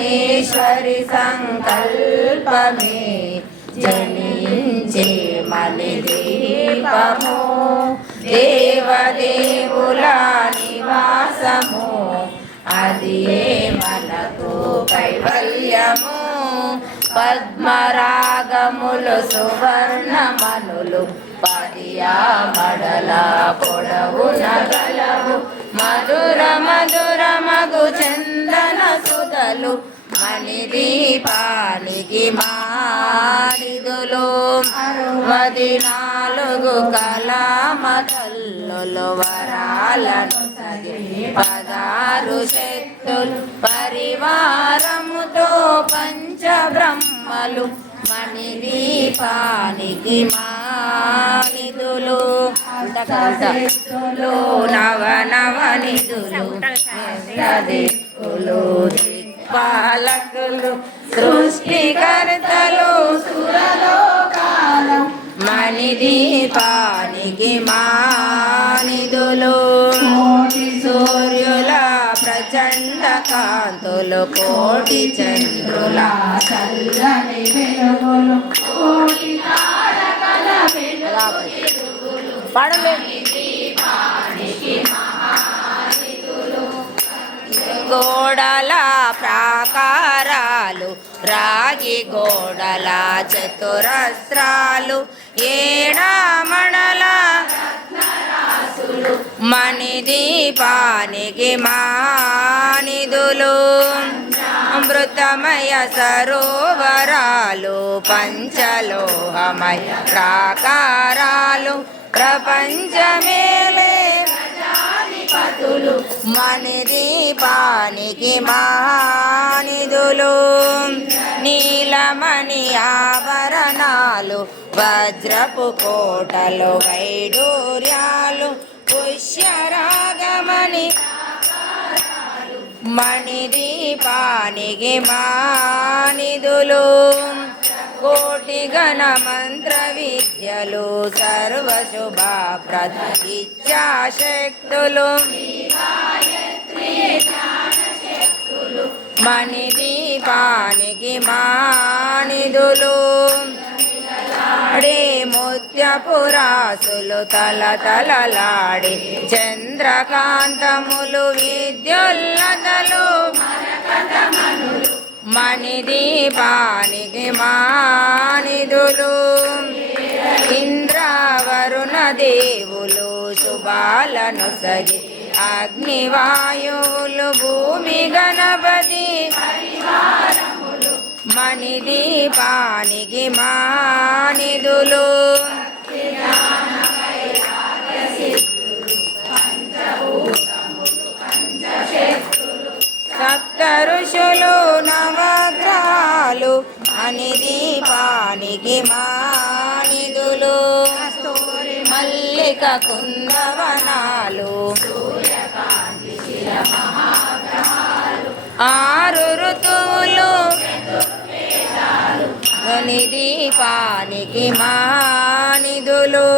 మహేశ్వరి సంకల్పమే జనించే మణి దీపము దేవదేవుల నివాసము అది మనకు కైవల్యము పద్మరాగములు సువర్ణమనులు పదియా మడల పొడవున గలవు మధుర మధుర మగు చందన సుధలు మణిదీపానికి మానిదులు 64 కళామతల్లులు వరాలను 16 శక్తులు పరివారముతో పంచబ్రహ్మలు మణిదీపానికి మానిదులు నవనవనిదులు దిక్పాలకులు సృష్టికర్తలు సురలోకాలం మణిదీపానికి మానిదులు సూర్యుల ప్రచండ కాంతులు కోటి చంద్రుల చల్లని వెలుగులు కోటి తారకల వెలుగులు గోడల ప్రాకారాలు రాగి గోడల చతురస్రాలు ఏడామడల మణిదీపానికి మానిదులు అమృతమయ సరోవరాలు పంచలోహమయ ప్రాకారాలు ప్రపంచమేలే మణిదీపానికి మానిదులు నీలమణి ఆభరణాలు వజ్రపు కోటలు వైడూర్యాలు పుష్యరాగమణి మణిదీపానికి మానిదులు కోటి గణ మంత్ర విద్యలు సర్వశుభప్రద ఇచ్ఛాశక్తులు మణిదీపానికి మానిదులు ముత్యపురాసులు తలతలలాడి చంద్రకాంతములు విద్యుల్లతలు మణిదీపానికి మానిదులు ఇంద్రవరుణ దేవులు శుభాలను సగి అగ్నివాయువులు భూమి గణపతి మణిదీపానికి మానిదులు సప్త ఋషులు నవగ్రహాలు మణిదీపానికి మానిదులు మల్లిక కుందవనాలు 6 ఋతువులు మణిదీపానికి మానిదులు